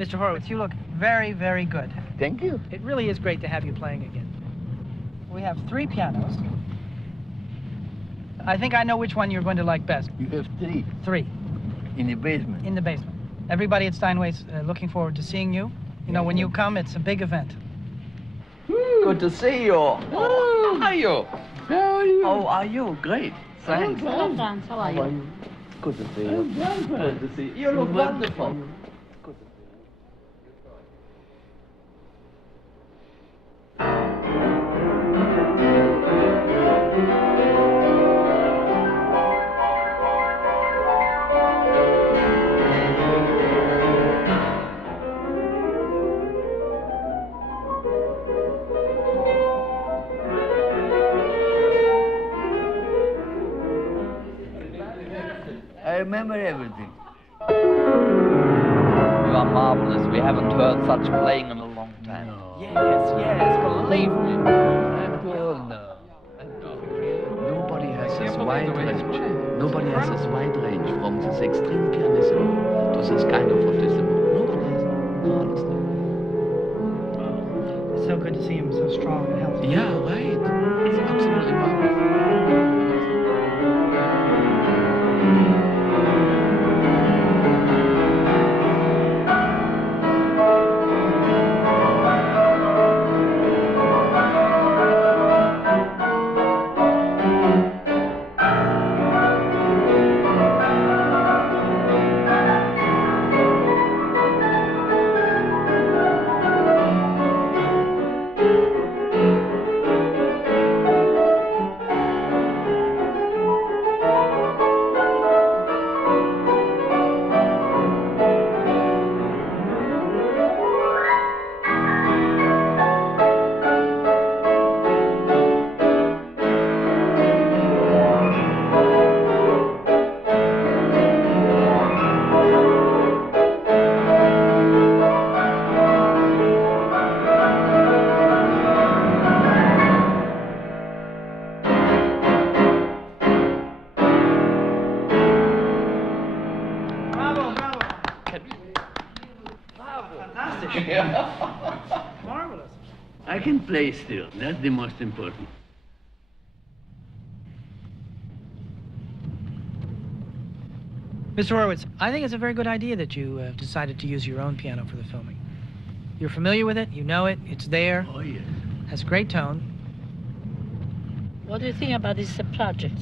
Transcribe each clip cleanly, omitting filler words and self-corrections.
Mr. Horowitz, you look very, very good. Thank you. It really is great to have you playing again. We have 3 pianos. I think I know which one you're going to like best. You have 3. 3. In the basement. In the basement. Everybody at Steinway's looking forward to seeing you. You know, when you come, it's a big event. Good to see you. How are you? How are you? How are you? Great. Thanks. Hello, Franz. How are you? Good to see you. Good to see you. You look wonderful. Good to see you. I remember everything. You are marvelous. We haven't heard such playing in a long time. No. Yes, yes, believe me. Nobody has this wide range. Nobody has this wide range from this extreme pianissimo to this kind of fortissimo. Nobody has. No, honestly. It's so good to see him so strong and healthy. Yeah, right. It's absolutely marvelous. Marvelous. I can play still. That's the most important. Mr. Horowitz, I think it's a very good idea that you decided to use your own piano for the filming. You're familiar with it, you know it, it's there. Oh, yes. Has great tone. What do you think about this project?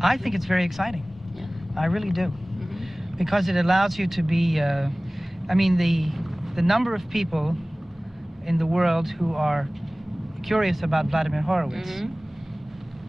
I think it's very exciting. Yeah. I really do. Because it allows you to be, I mean, the number of people in the world who are curious about Vladimir Horowitz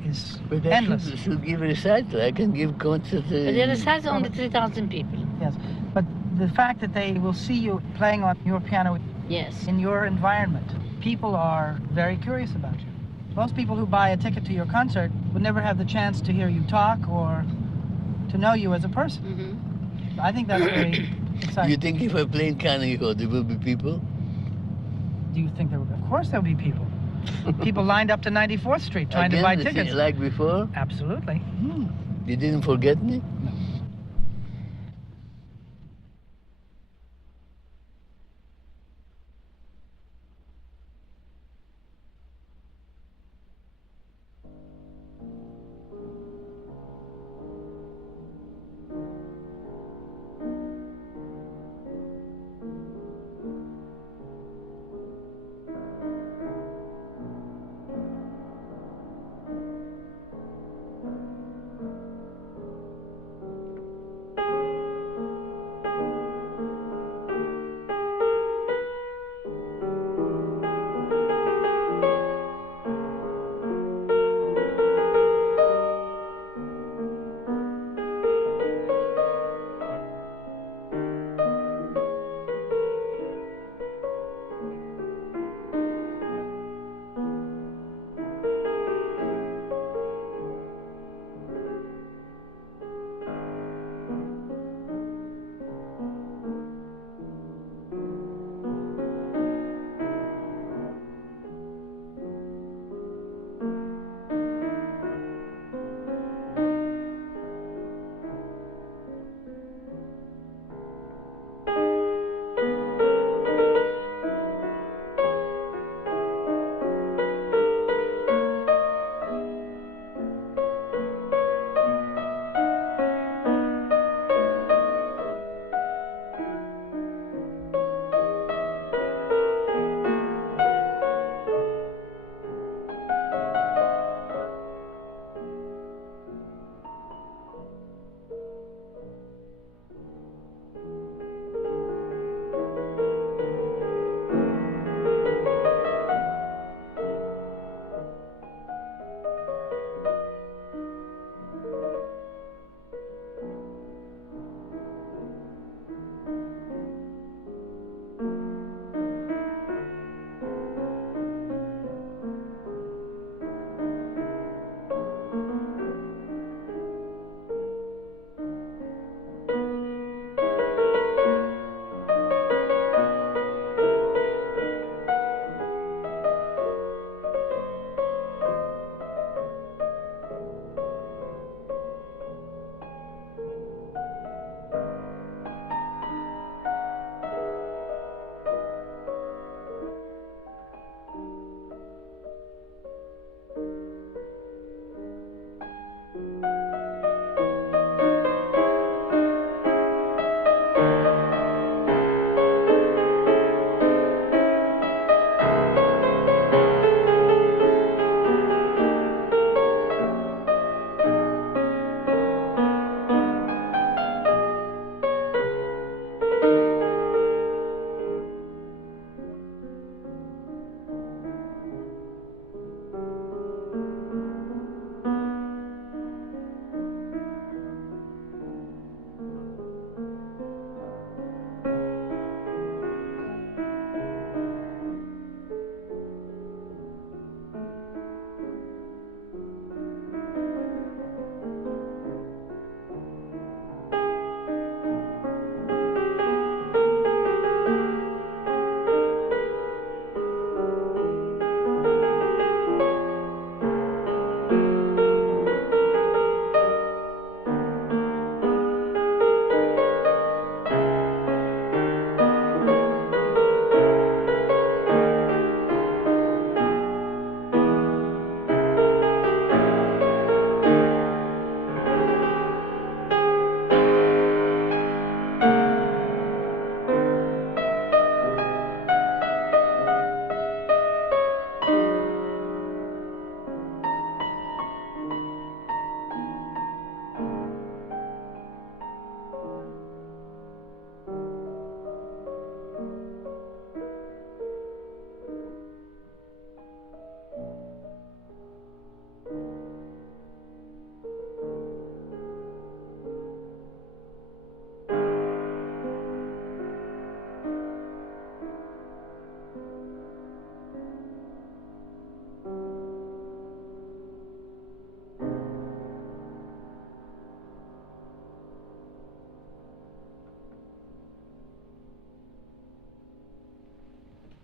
is But endless. I should give a recital. I can give concerts. But the other side only 3,000 people. Yes, but the fact that they will see you playing on your piano Yes. in your environment, people are very curious about you. Most people who buy a ticket to your concert would never have the chance to hear you talk or to know you as a person. I think that's very exciting. You think if I play in Carnegie Hall, there will be people? Do you think there will? Of course there'll be people. People lined up to 94th Street trying to buy Again, tickets. like before? Absolutely. You didn't forget me?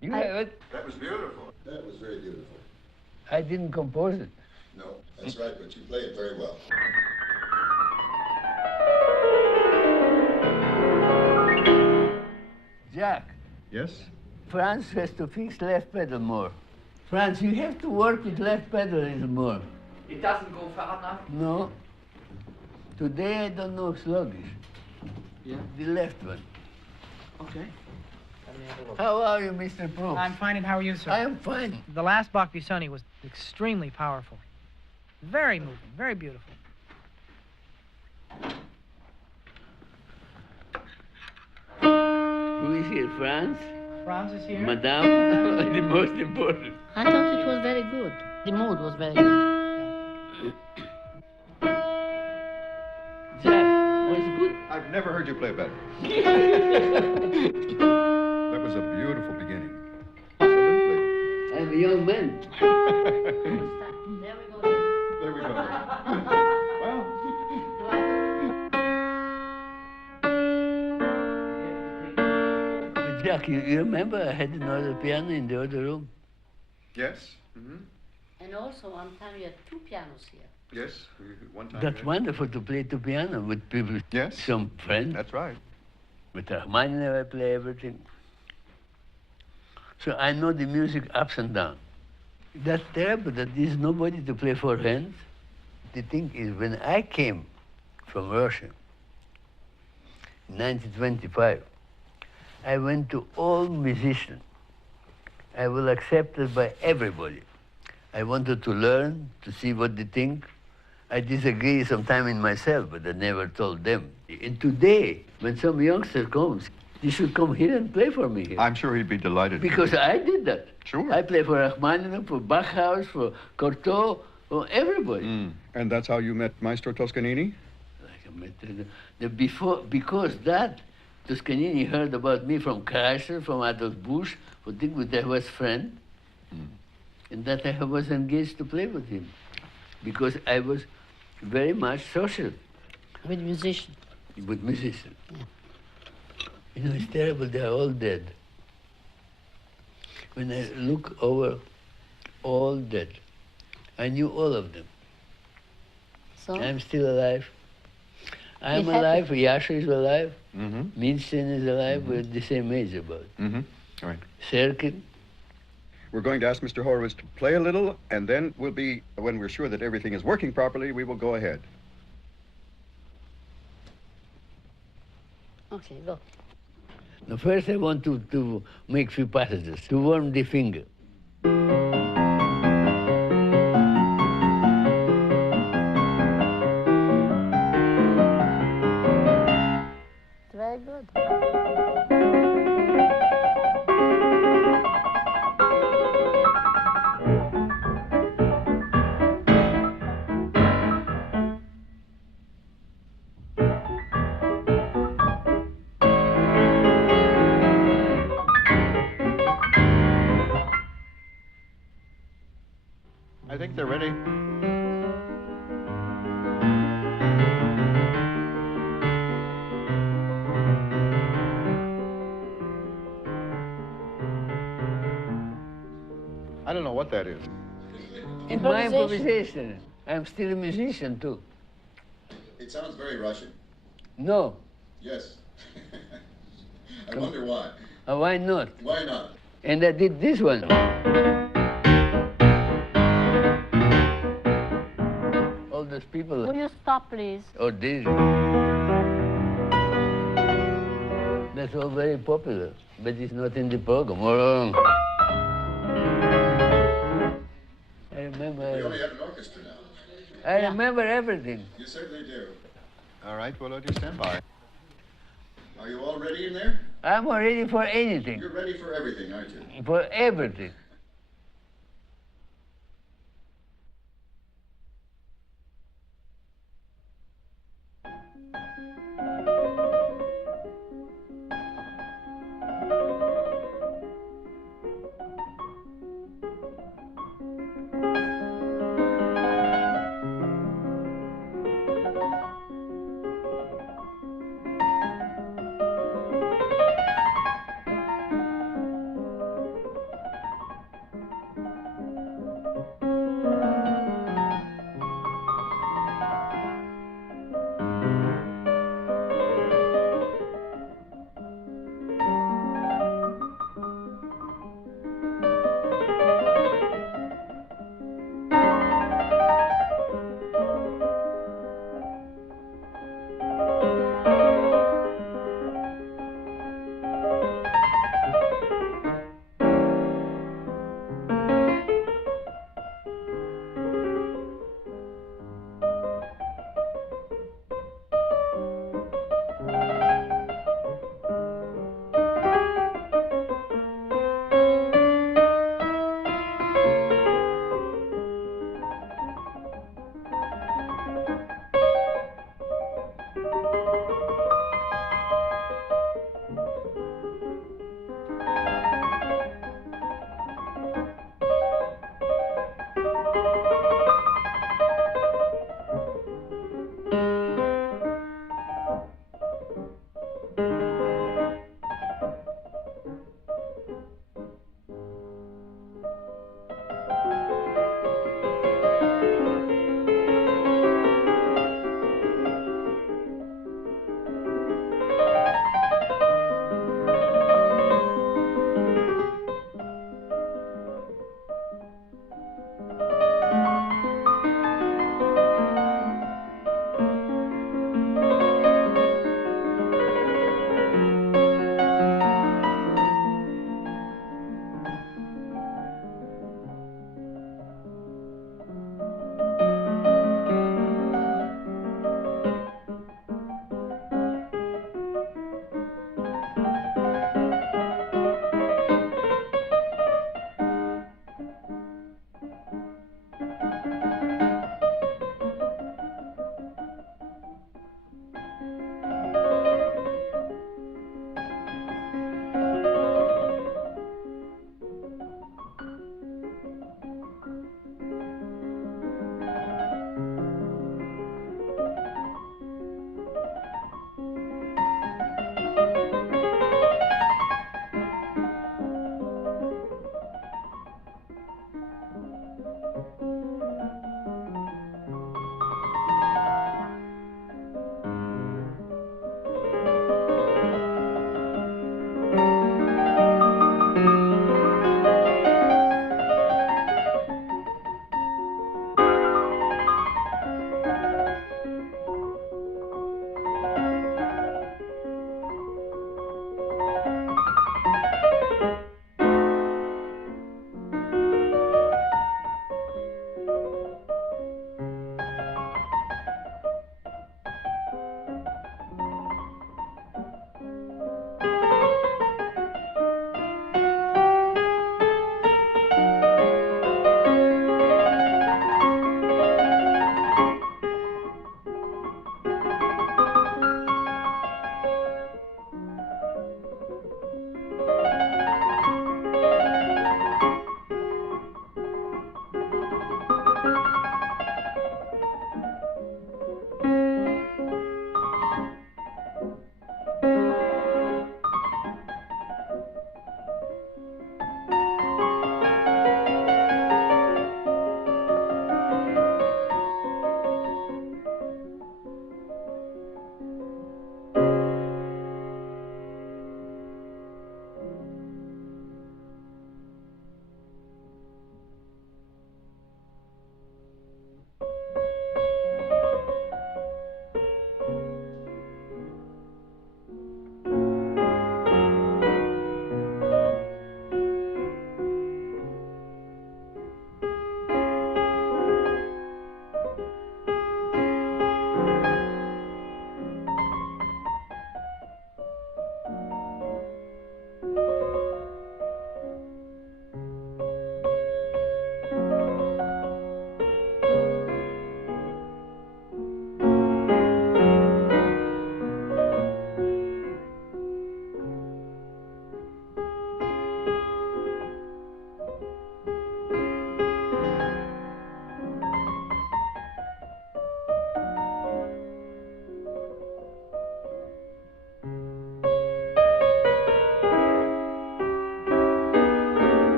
You have it? That was beautiful. That was very beautiful. I didn't compose it. No, that's right, but you play it very well. Jack, Yes? Franz has to fix left pedal more. Franz, you have to work with left pedal a little more. It doesn't go far enough. No. Today I don't know sluggish. Yeah. The left one. Okay. How are you, Mr. Proof? I'm fine, and how are you, sir? I am fine. The last Bach Busoni was extremely powerful. Very moving, very beautiful. Who is here, Franz? Franz is here. Madame? The most important. I thought it was very good. The mood was very good. Jack, was good? I've never heard you play better. That was a beautiful beginning. Absolutely. I'm a young man. There we go. There we go. Well, But Jack, you remember I had another piano in the other room? yes. Mm-hmm. And also, one time you had two pianos here. Yes. One time. That's yes. wonderful to play the piano with people. Yes. Some friends. That's right. With Rachmaninoff, I play everything. So I know the music ups and downs. That's terrible that there's nobody to play four hands. The thing is, when I came from Russia in 1925, I went to all musicians. I was accepted by everybody. I wanted to learn, to see what they think. I disagree sometimes in myself, but I never told them. And today, when some youngster comes, he should come here and play for me here. I'm sure he'd be delighted. Because I did that. Sure. I play for Rachmaninoff, for Bachhaus, for Cortot, for everybody. Mm. And that's how you met Maestro Toscanini? Like I met because that Toscanini heard about me from Kreisler, from Adolf Busch, for things with I was friend, and that I was engaged to play with him, because I was very much social With musicians. with musicians. You know, it's terrible, they are all dead. When I look over, all dead. I knew all of them. So, I'm still alive. I'm You're happy? alive, Yasha is alive, Mm-hmm. Milstein is alive, we're the same age about. Mm-hmm. All right. Serkin, We're going to ask Mr. Horowitz to play a little, and then we'll be, when we're sure that everything is working properly, we will go ahead. okay, go. now first I want to make few passages, to warm the finger. It's very good. I think they're ready. I don't know what that is. In my Improvisation. improvisation, I'm still a musician too. It sounds very Russian. No, Yes. I wonder why. why not? Why not? And I did this one. All those people, Will you stop, please? or this. That's all very popular, but it's not in the program. I remember. We only have an orchestra now. I remember everything. You certainly do. All right, well, let you stand by. Are you all ready in there? I'm ready for anything, You're ready for everything, aren't you? for everything.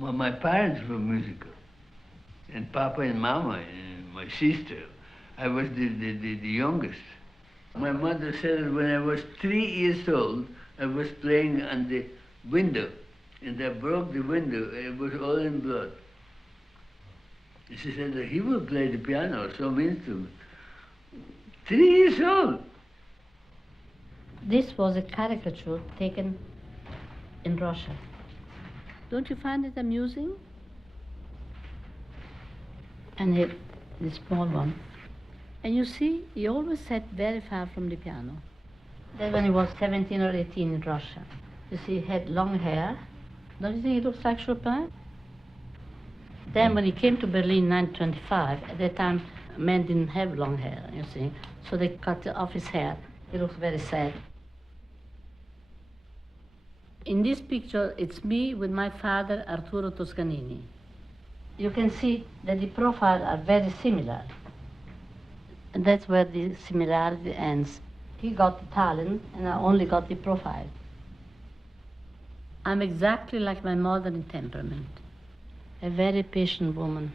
Well, my parents were musical, and Papa and Mama and my sister. I was the youngest. My mother said that when I was 3 years old, I was playing on the window, and I broke the window, and it was all in blood. And she said that he will play the piano, some instrument. 3 years old. This was a caricature taken in Russia. Don't you find it amusing? And here, the small one. And you see, he always sat very far from the piano. That when he was 17 or 18 in Russia. You see, he had long hair. Don't you think he looks like Chopin? Then when he came to Berlin in 1925, at that time, men didn't have long hair, you see. So they cut off his hair. He looks very sad. In this picture, it's me with my father, Arturo Toscanini. You can see that the profiles are very similar. And that's where the similarity ends. He got the talent, and I only got the profile. I'm exactly like my mother in temperament. A very patient woman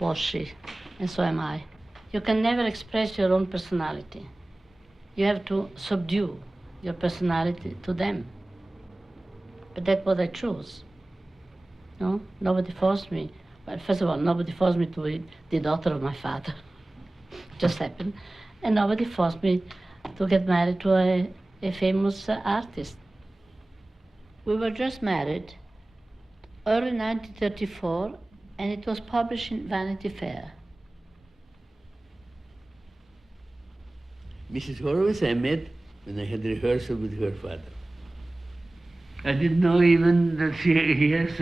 was she, and so am I. You can never express your own personality. You have to subdue your personality to them. But that's what I chose. No, nobody forced me. Well, first of all, nobody forced me to be the daughter of my father. Just happened. And nobody forced me to get married to a famous artist. We were just married early 1934, and it was published in Vanity Fair. Mrs. Horowitz I met when I had rehearsal with her father. I didn't know even that he has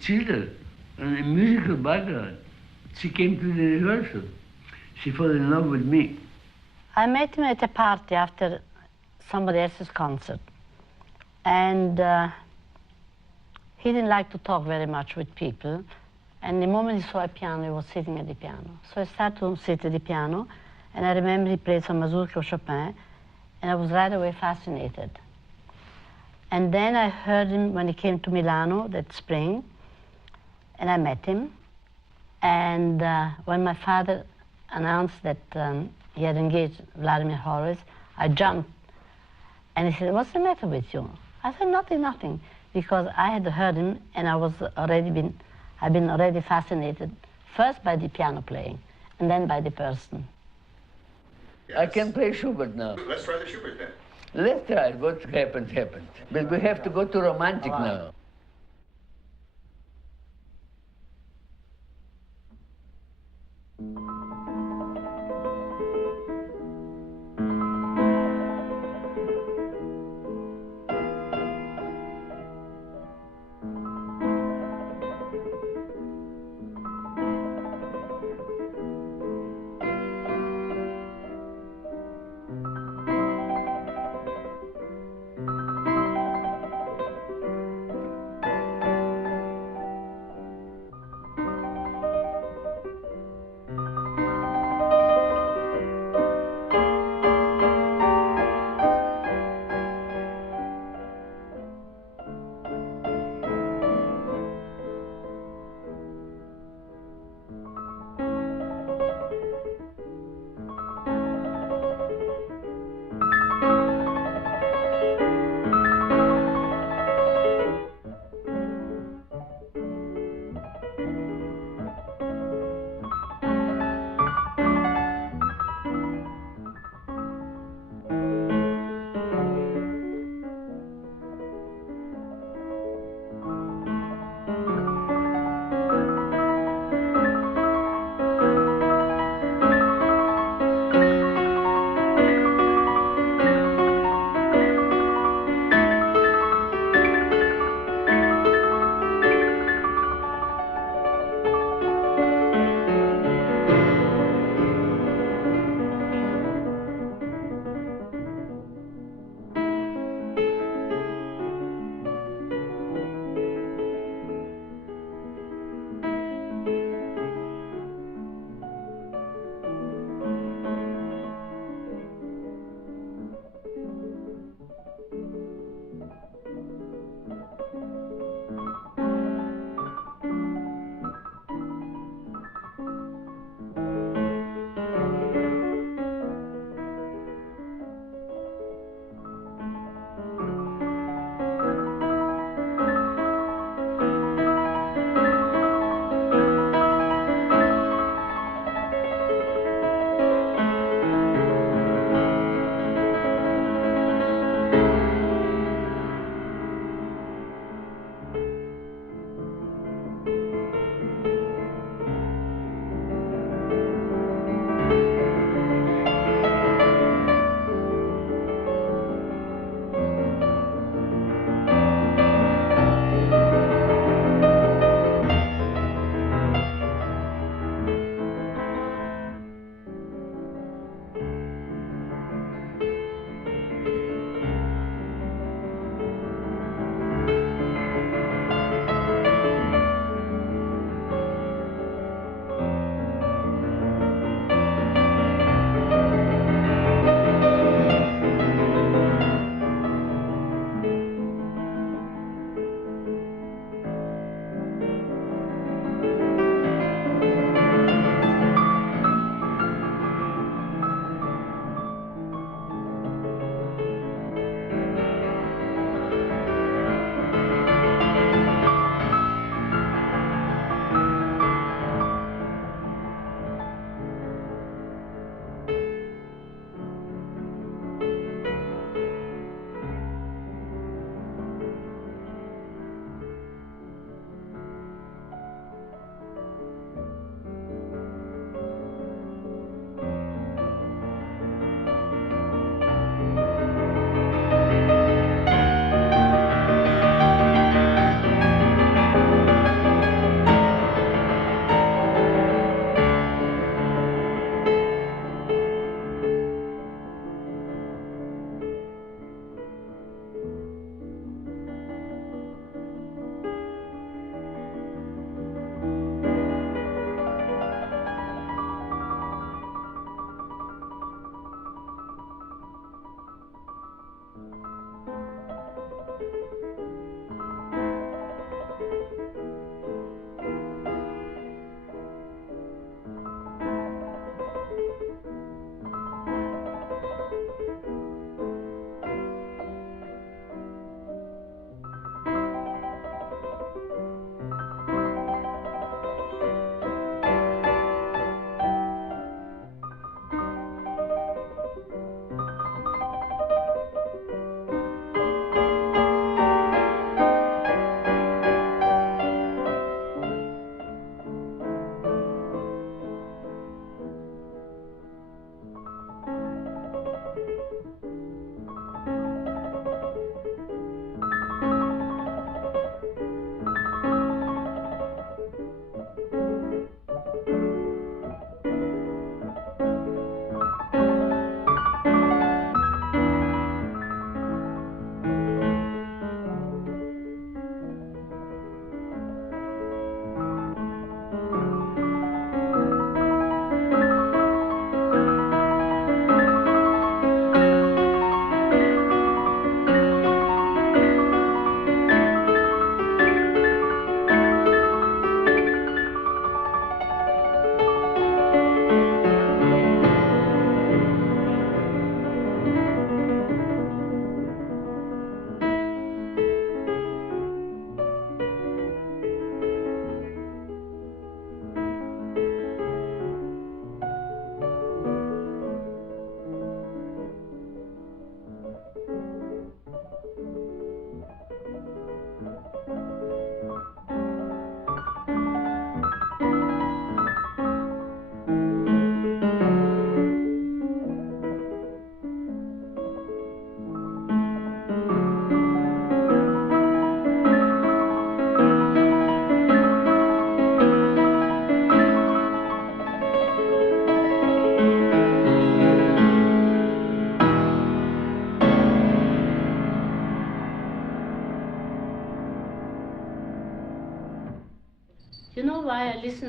children and a musical background. She came to the rehearsal. She fell in love with me. I met him at a party after somebody else's concert. And he didn't like to talk very much with people. And the moment he saw a piano, he was sitting at the piano. So I started to sit at the piano, and I remember he played some mazurka of Chopin, and I was right away fascinated. And then I heard him when he came to Milano that spring, and I met him. And when my father announced that he had engaged Vladimir Horowitz, I jumped. And he said, "What's the matter with you?" I said, "Nothing, nothing," because I had heard him, and I'd been already fascinated, first by the piano playing, and then by the person. Yes. I can play Schubert now. Let's try the Schubert then. Let's try. What happened, happened. But we have to go to Romantic now.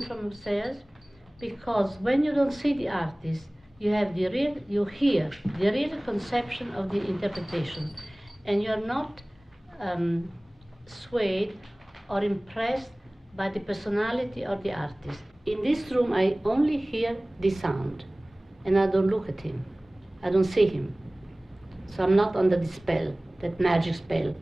from upstairs, because when you don't see the artist, you hear the real conception of the interpretation, and you're not swayed or impressed by the personality of the artist. In this room, I only hear the sound, and I don't look at him. I don't see him. So I'm not under the spell, that magic spell.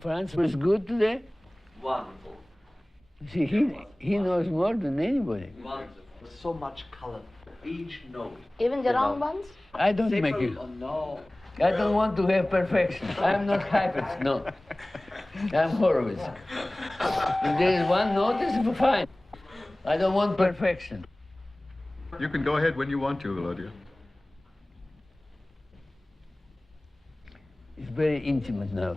France was good today. Wonderful. See, he knows more than anybody. Wonderful. So much color. Each note. Even the wrong ones? I don't make it. Oh, no. I don't want to have perfection. I'm not Horowitz, no. I'm Horowitz. If there is one note, it's fine. I don't want perfection. You can go ahead when you want to, Vladimir. It's very intimate now.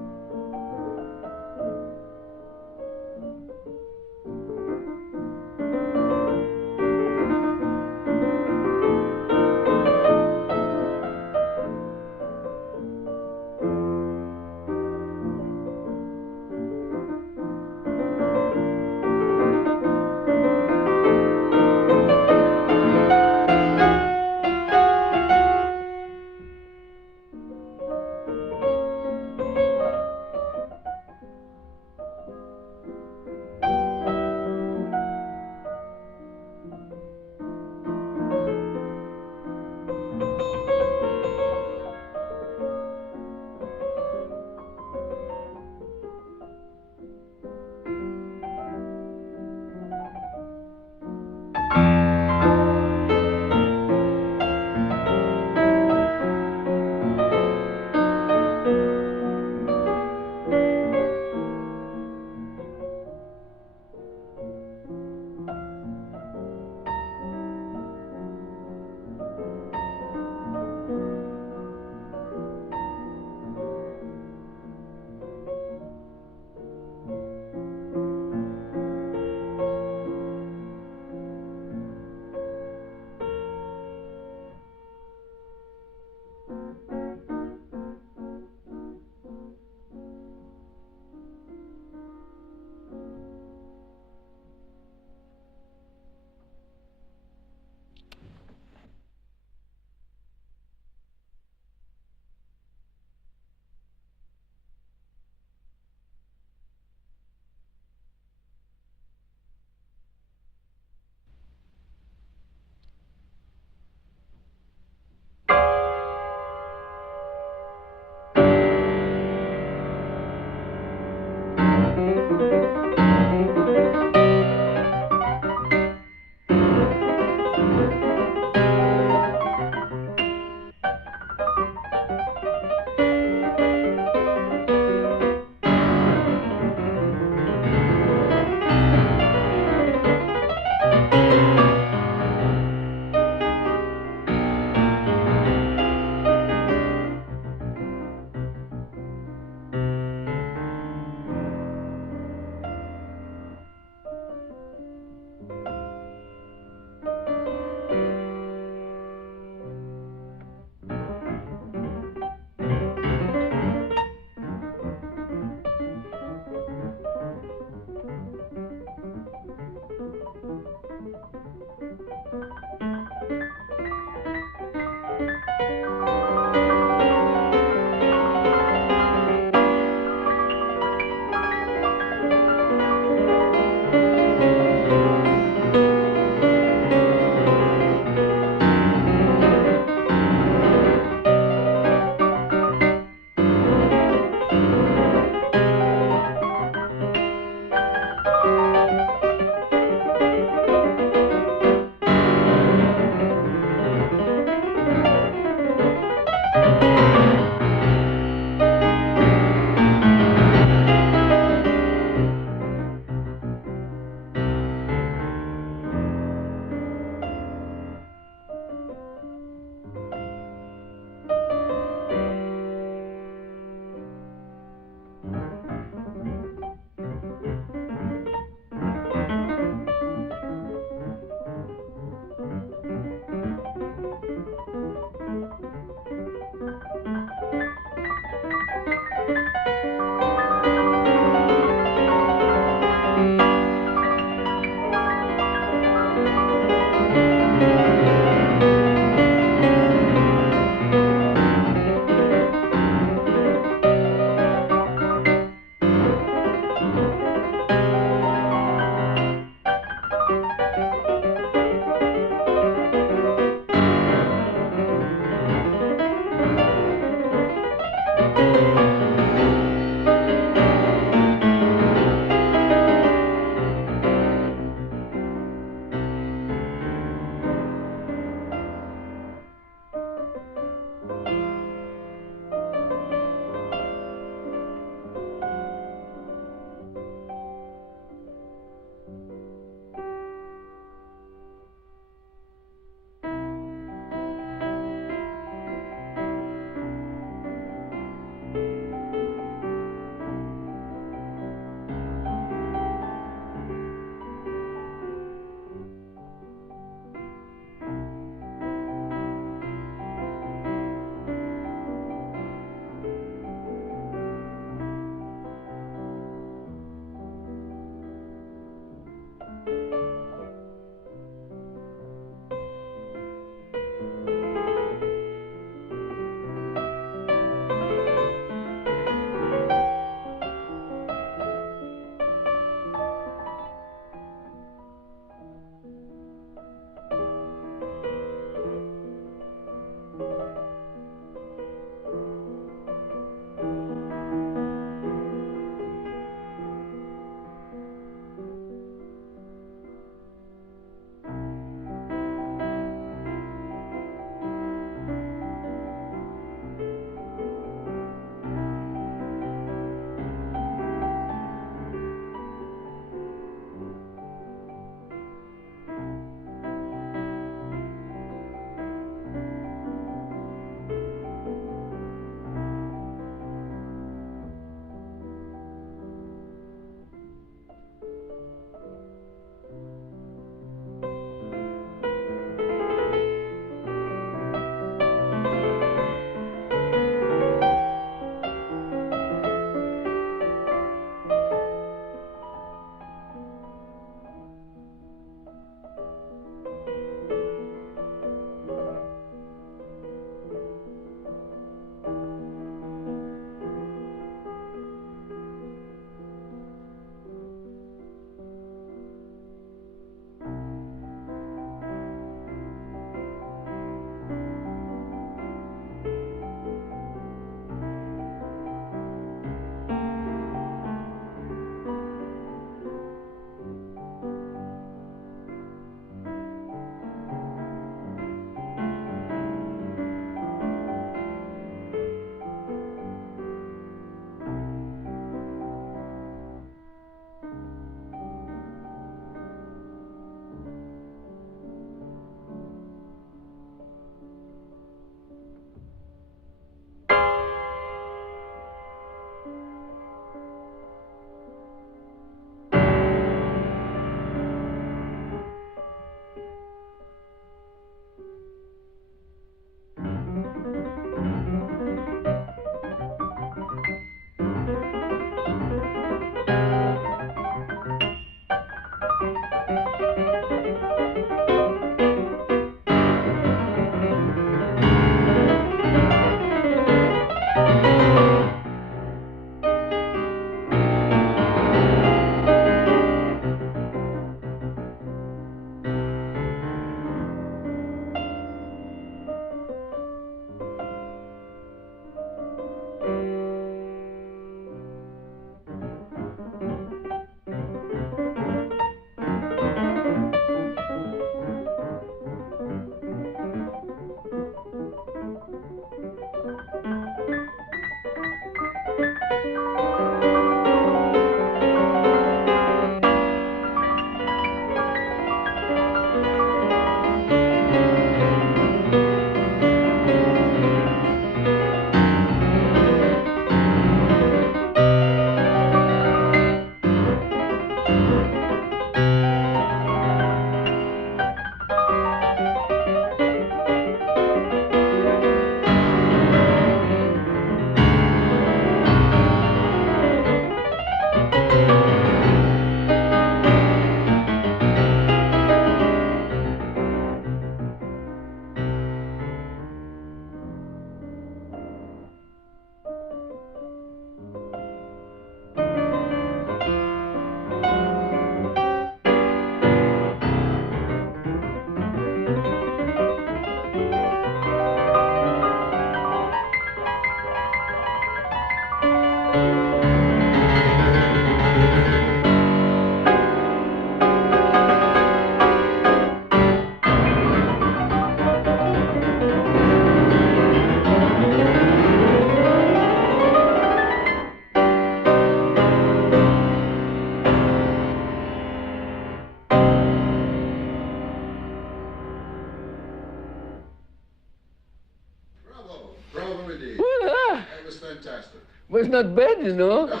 was not bad, you know,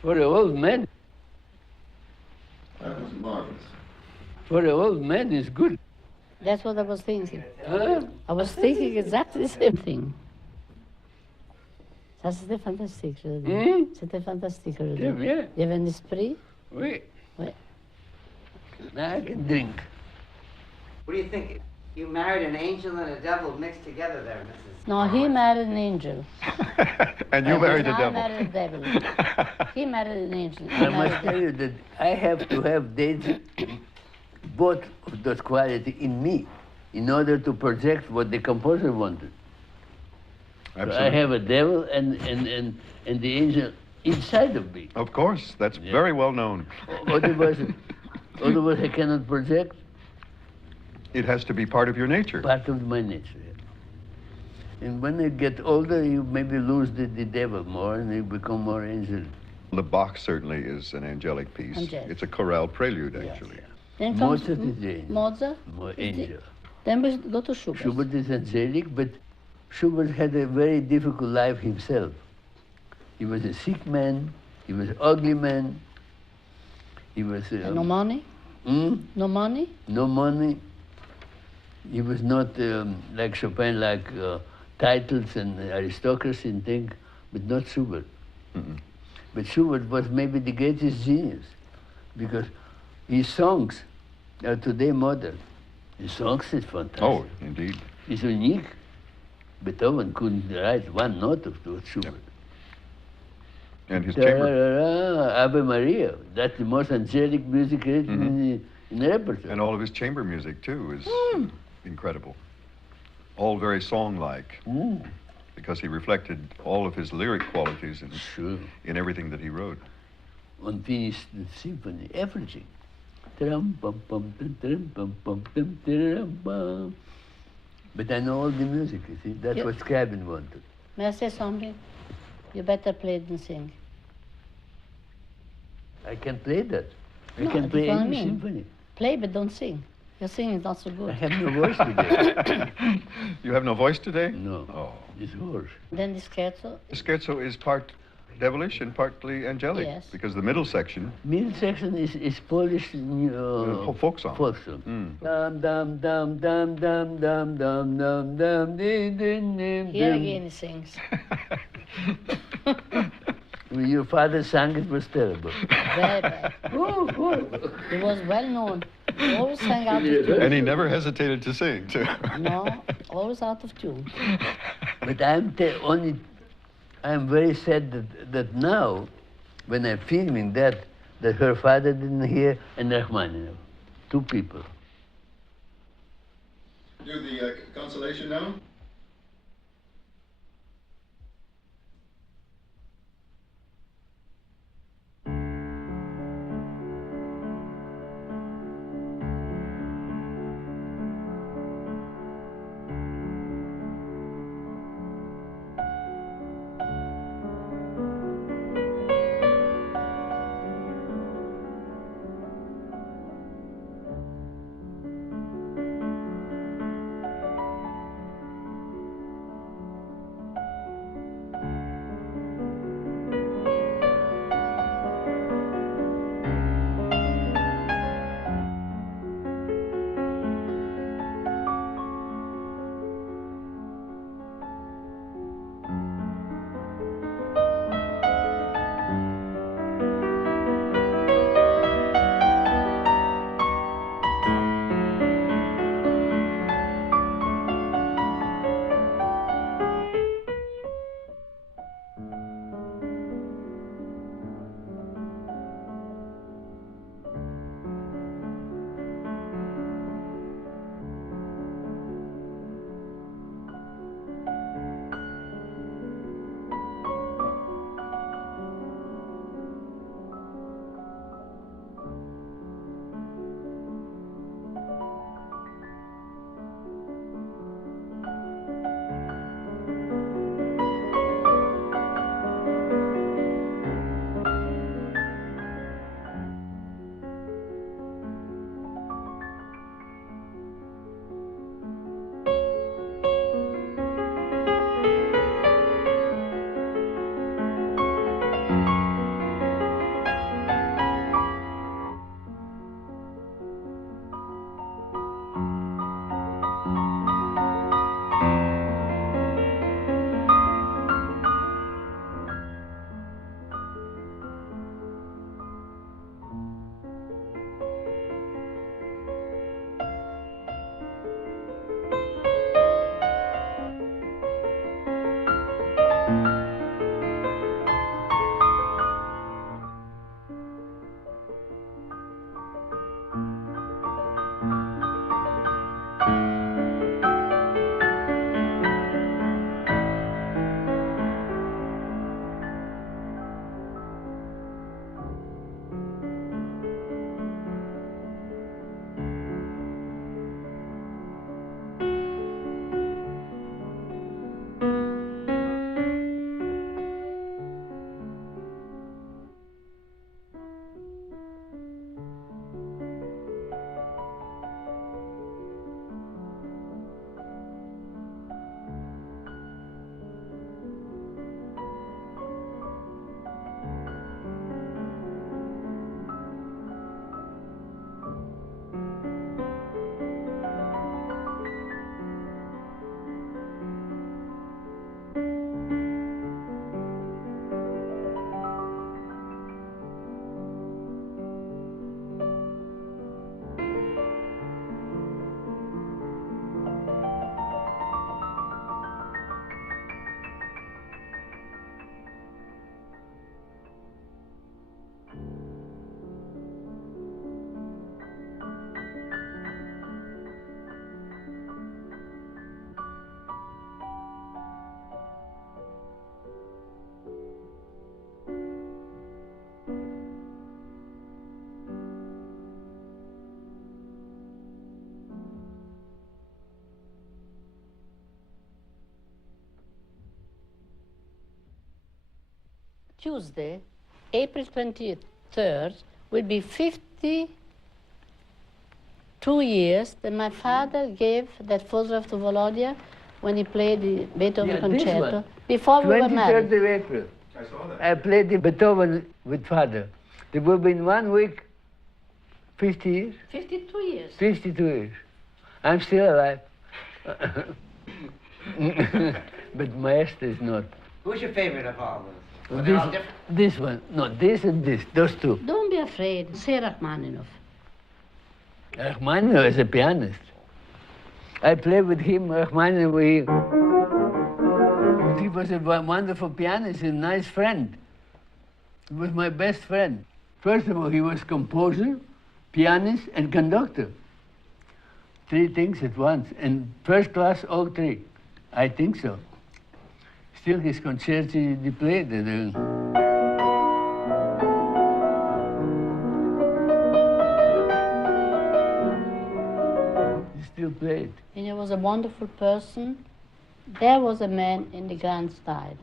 for an old man. That was marvelous. For an old man, it's good. That's what I was thinking. Huh? I was thinking exactly the same thing. Ça, c'était fantastique, je veux dire. C'était fantastique, je veux C'est dire. bien. Il y avait un esprit. Oui. Oui. Now I can drink. What do you think? You married an angel and a devil mixed together there, Mrs. No, he married an angel. And you married a I devil. married a devil. He married an angel. I must tell you that I have to have both of those qualities in me in order to project what the composer wanted. So I Absolutely. have a devil and the angel inside of me. Of course, that's Yeah. very well known. Otherwise I cannot project It has to be part of your nature. part of my nature. And when you get older, you maybe lose the devil more and you become more angel. The Bach certainly is an angelic piece. Angelic. It's a chorale prelude, actually. Then comes Mozart is the angel. Mozart. More angel. Then we go to Schubert. Schubert is angelic, but Schubert had a very difficult life himself. He was a sick man, he was an ugly man, he was... No money? No money? No money. He was not like Chopin, like titles and aristocracy and things, but not Schubert. Mm-mm. But Schubert was maybe the greatest genius because his songs are today modern. His songs is fantastic. Oh, indeed. It's unique. Beethoven couldn't write one note of Schubert. And his chamber. Ta-ra-ra-ra, Ave Maria. That's the most angelic music written in the repertoire. And all of his chamber music, too, is incredible. All very song-like, because he reflected all of his lyric qualities Sure. in everything that he wrote. Unfinished symphony, everything. Tram, pum, pum, tum, tram, pum, pum, tum, tram, pum. But I know all the music, you see. That's Yeah. what Scriabin wanted. May I say something? You better play than sing. I can play that. I No, can that's play what I any mean. symphony. Play, but don't sing. Your singing is not so I good. have no voice today. You have no voice today? No. Oh. It's hoarse. Then the scherzo. The scherzo is part devilish and partly angelic, Yes. because the middle section, Middle section is Polish folk song. folk song. Dum dum dum dum dum dum dum dum dum din din din Here dum. again he sings. When your father sang, it was terrible. Very bad. Oh, oh. He was well known. He always sang out of tune. and he never hesitated to sing, too. No, always out of tune. But I'm very sad that now, when I'm filming that her father didn't hear and Rachmaninoff, two people. Do the consolation now? Tuesday, April 23rd, will be 52 years that my father gave that photograph to Volodya when he played the Beethoven concerto before we were married. 23rd of April. I saw that. I played the Beethoven with father. There will be in 1 week 50 years. 52 years. 52 years. I'm still alive. But Maestro is not. Who's your favorite of all those? Well, they're all different. This one. No, this and this. Those two. Don't be afraid. Say Rachmaninoff. Rachmaninoff is a pianist. I played with him, Rachmaninoff. He was a wonderful pianist, a nice friend. He was my best friend. First of all, he was composer, pianist, and conductor. 3 things at once, and first class all 3. I think so. Still, his concerts he played. He still played. And he was a wonderful person. There was a man in the grand style.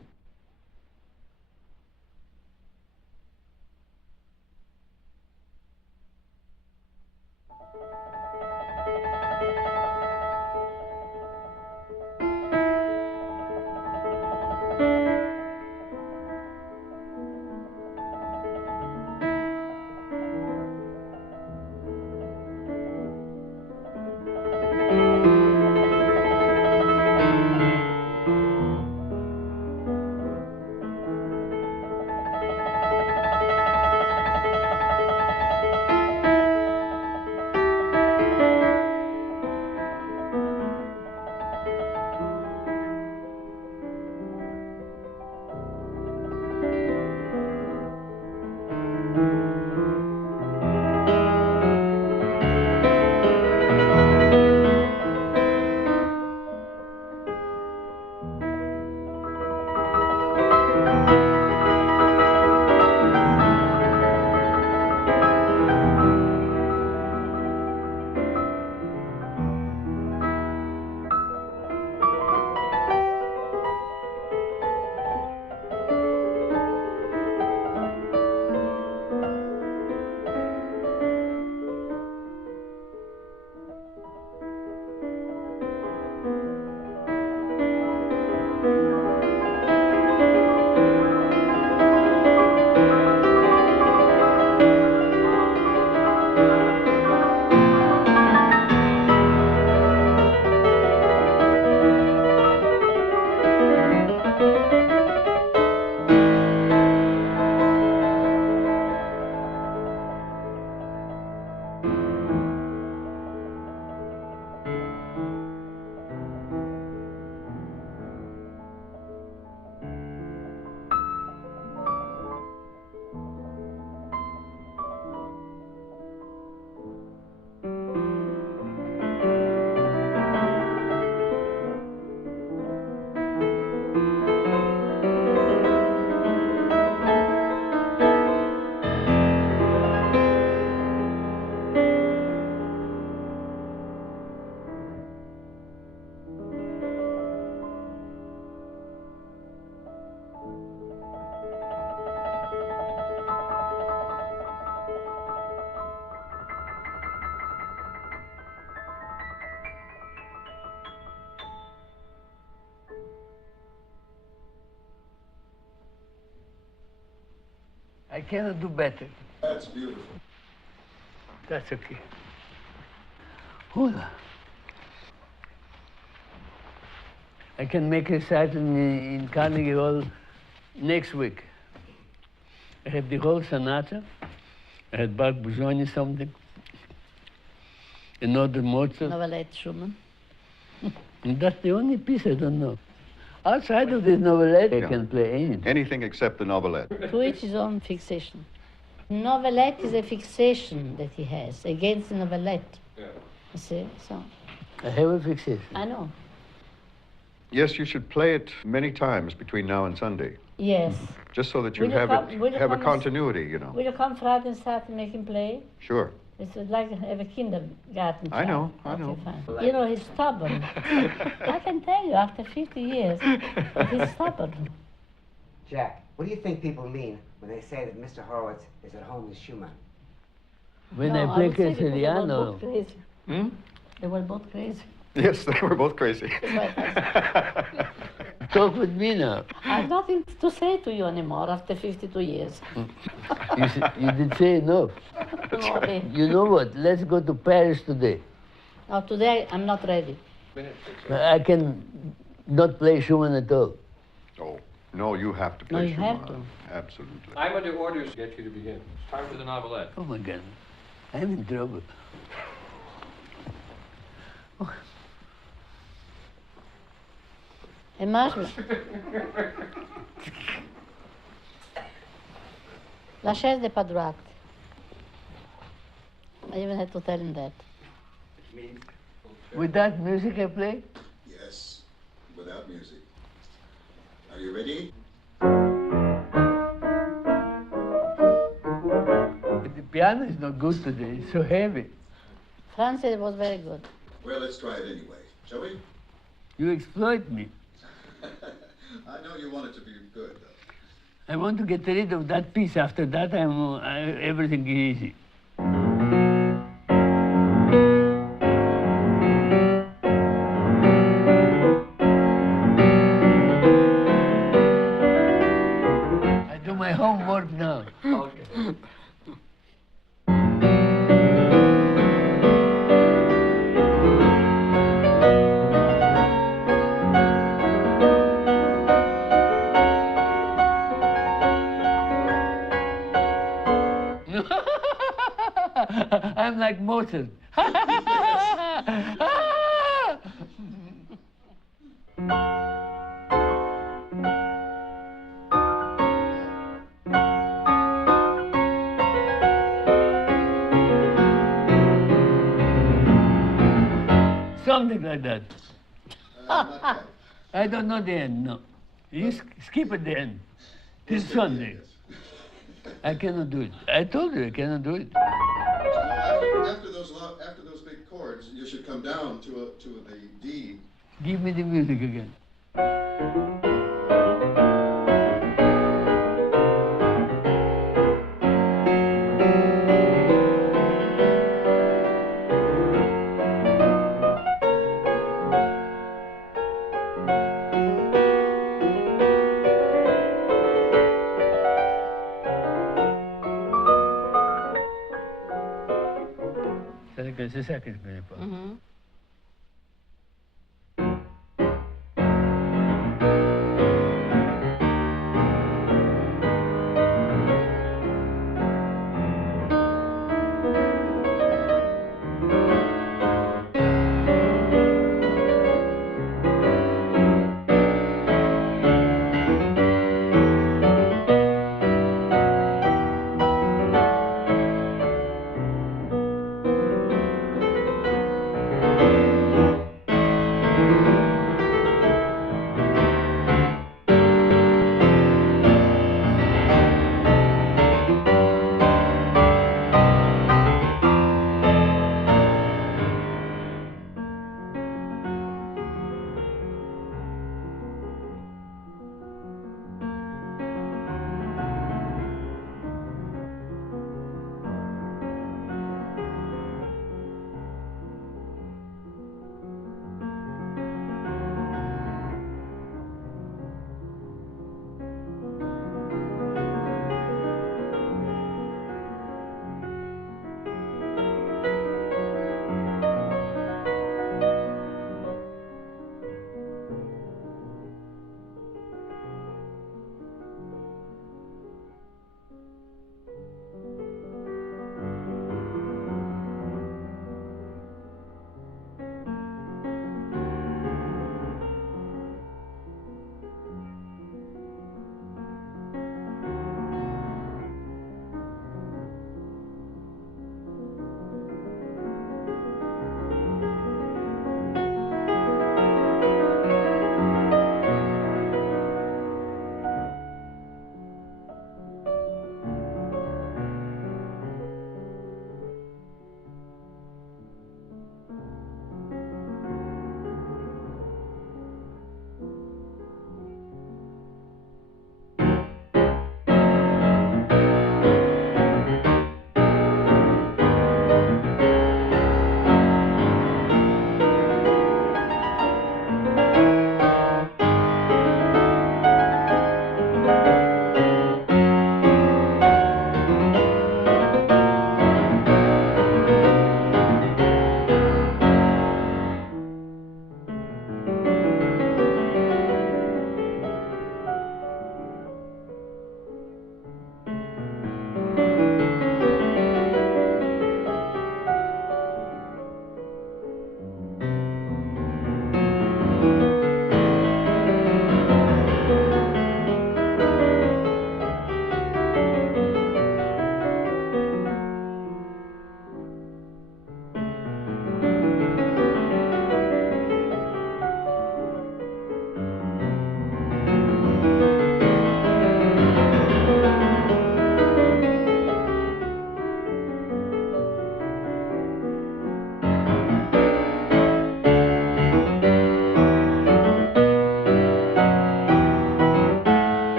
I cannot do better. That's beautiful. That's okay. Hold on. I can make a recital in Carnegie Hall next week. I have the whole sonata. I had Bach Busoni something. Another Mozart. Novelette Schumann. And that's the only piece I don't know. Outside of this novelette, I can play anything. Anything except the novelette. To each his own fixation. Novelette is a fixation that he has against the novelette. Yeah. You see, so. I have a fixation. I know. Yes, you should play it many times between now and Sunday, Yes. just so that you Will you have come- will you have a come and- continuity, you know. Will you come Friday and Saturday and make him play? Sure. It's like have a kindergarten I know, child. I know. Okay, fine. You know, he's stubborn. I can tell you, after 50 years, that he's stubborn. Jack, What do you think people mean when they say that Mr. Horowitz is at home with Schumann? When No, I play would say because they were Castellano. both crazy. Hmm? They were both crazy. Yes, they were both crazy. Talk with me now. I have nothing to say to you anymore after 52 years. You did say enough. Okay. You know what? Let's go to Paris today. Now, today, I'm not ready. I can not play Schumann at all. Oh, no, you have to play No, you have Schumann. to. Absolutely. I'm under orders to get you to begin. It's time for the novelette. Oh my God, I'm in trouble. Imagine. La chaise n'est pas droite. I even had to tell him that. With that music I play? Yes, without music. Are you ready? The piano is not good today, it's so heavy. Francis was very good. Well, let's try it anyway, shall we? You exploit me. I know you want it to be good, though. I want to get rid of that piece. After that, everything is easy. I do my homework now. Okay. I'm like Mozart. Something like that. Not quite. I don't know the end, no. You skip at the end. Till Sunday. I cannot do it. I told you I cannot do it. After those big chords, you should come down to the D. Give me the music again. C'est ça que je ne connais pas.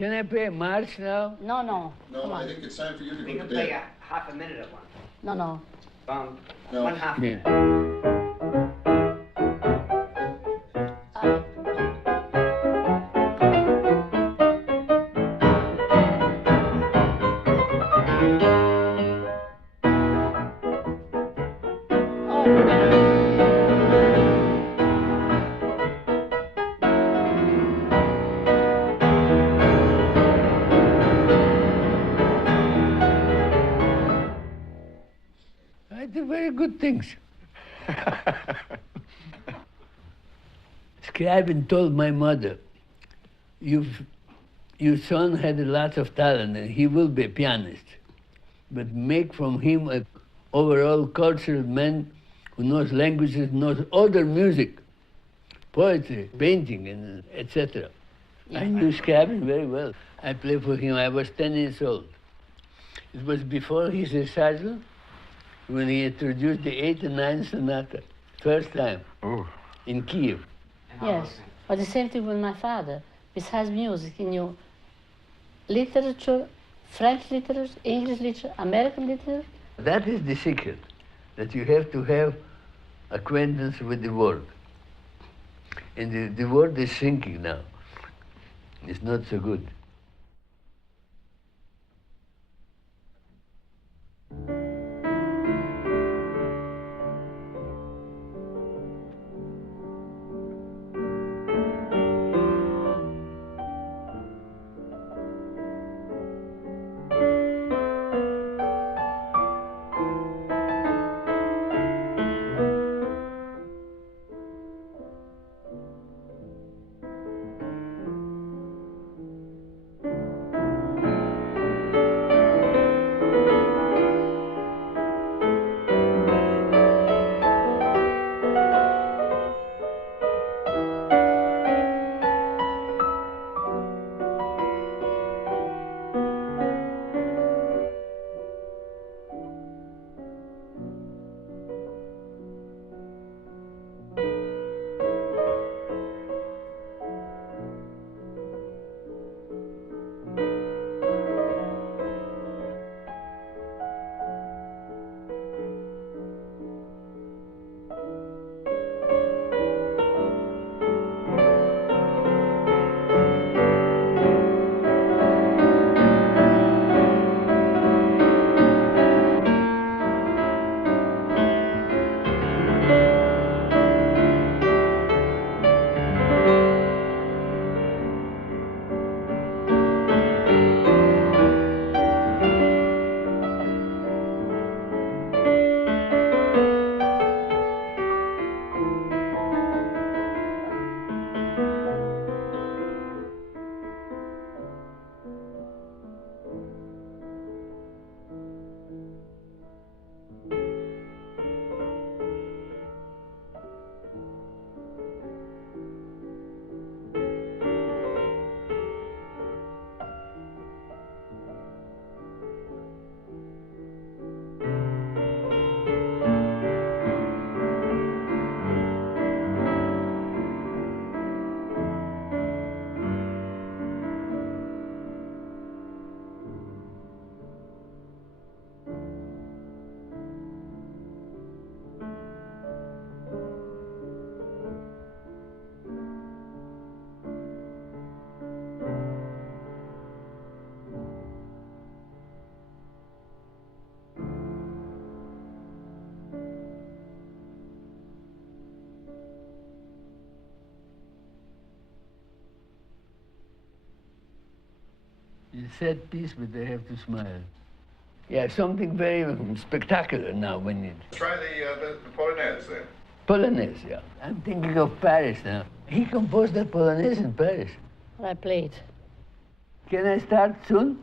Can I play a march now? No, no. No, Come I on. think it's time for you to We go can to play bed. a half a minute of one. No, no. No. One half. Yeah. I do very good things. Scriabin told my mother, your son had a lot of talent and he will be a pianist, but make from him an overall cultural man who knows languages, knows other music, poetry, painting, and etc. I knew Scriabin very well. I played for him, I was 10 years old. It was before his recital, when he introduced the 8th and 9th sonata, first time, in Kiev. Yes, but the same thing with my father. Besides music, he knew literature, French literature, English literature, American literature. That is the secret, that you have to have acquaintance with the world. And the world is shrinking now. It's not so good. It's a sad piece, but they have to smile. Yeah, something very spectacular now when it... Try the Polonaise then. Polonaise, yeah. I'm thinking of Paris now. He composed that Polonaise in Paris. I played. Can I start soon?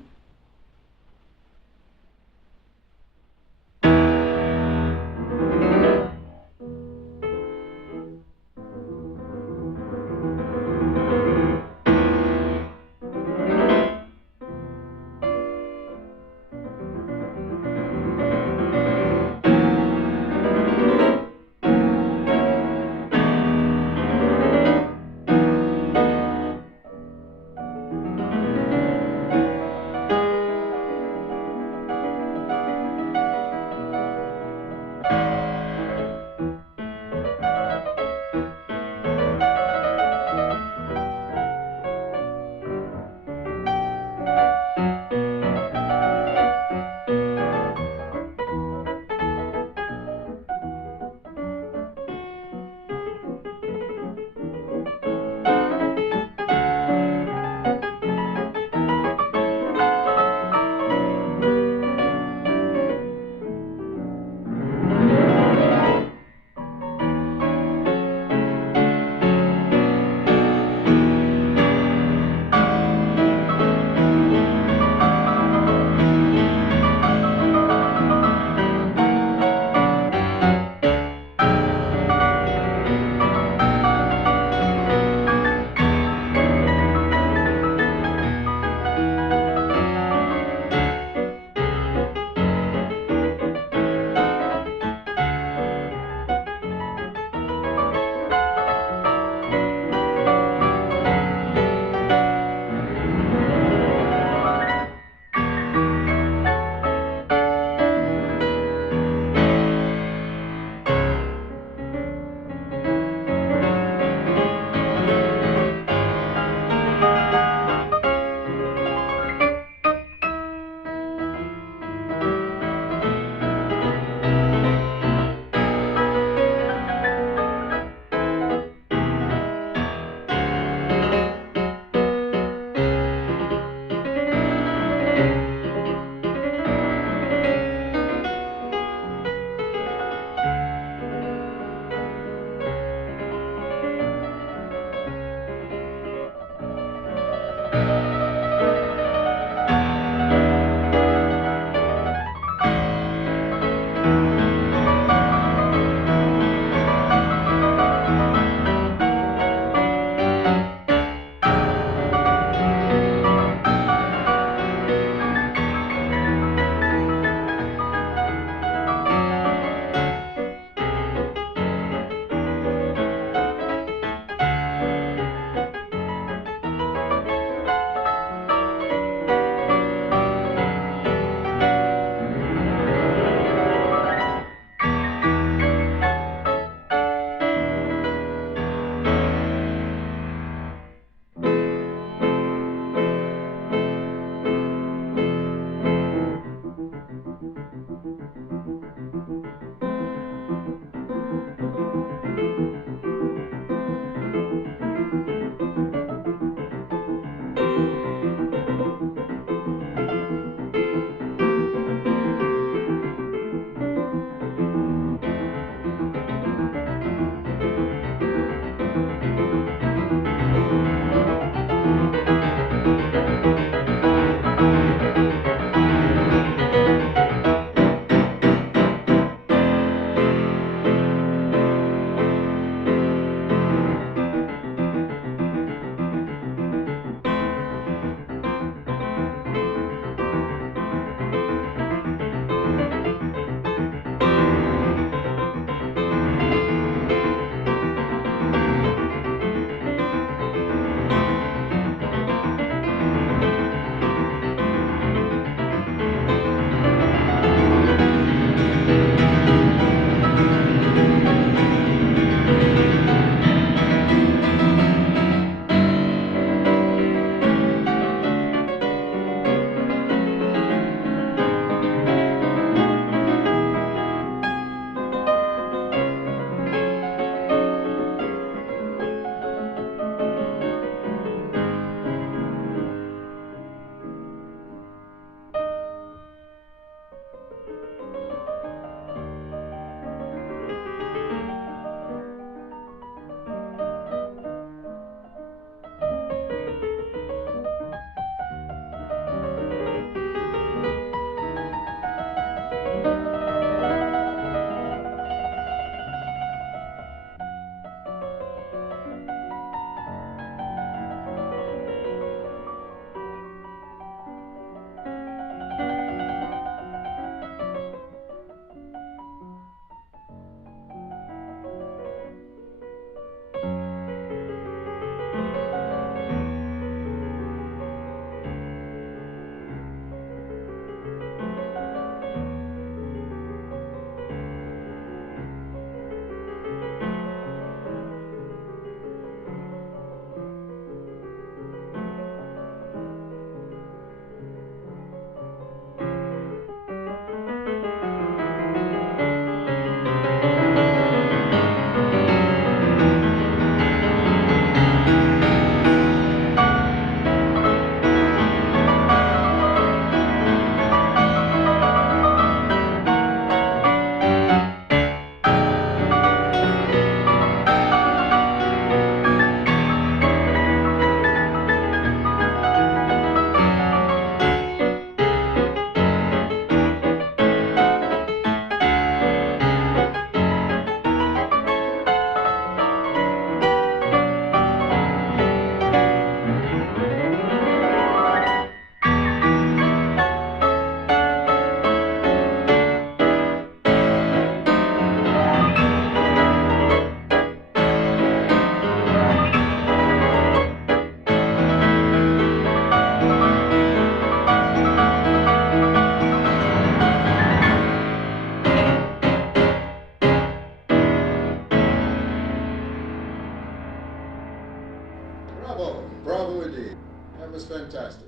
Bravo. Bravo indeed. That was fantastic.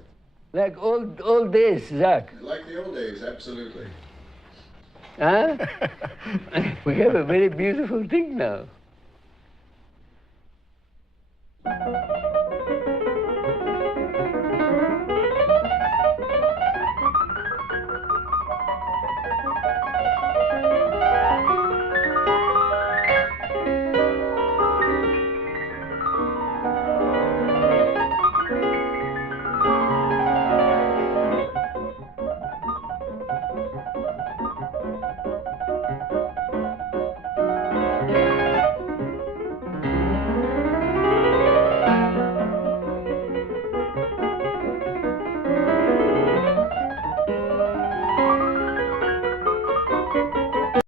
Like old days, Jacques. Like the old days, absolutely. Huh? We have a very beautiful thing now.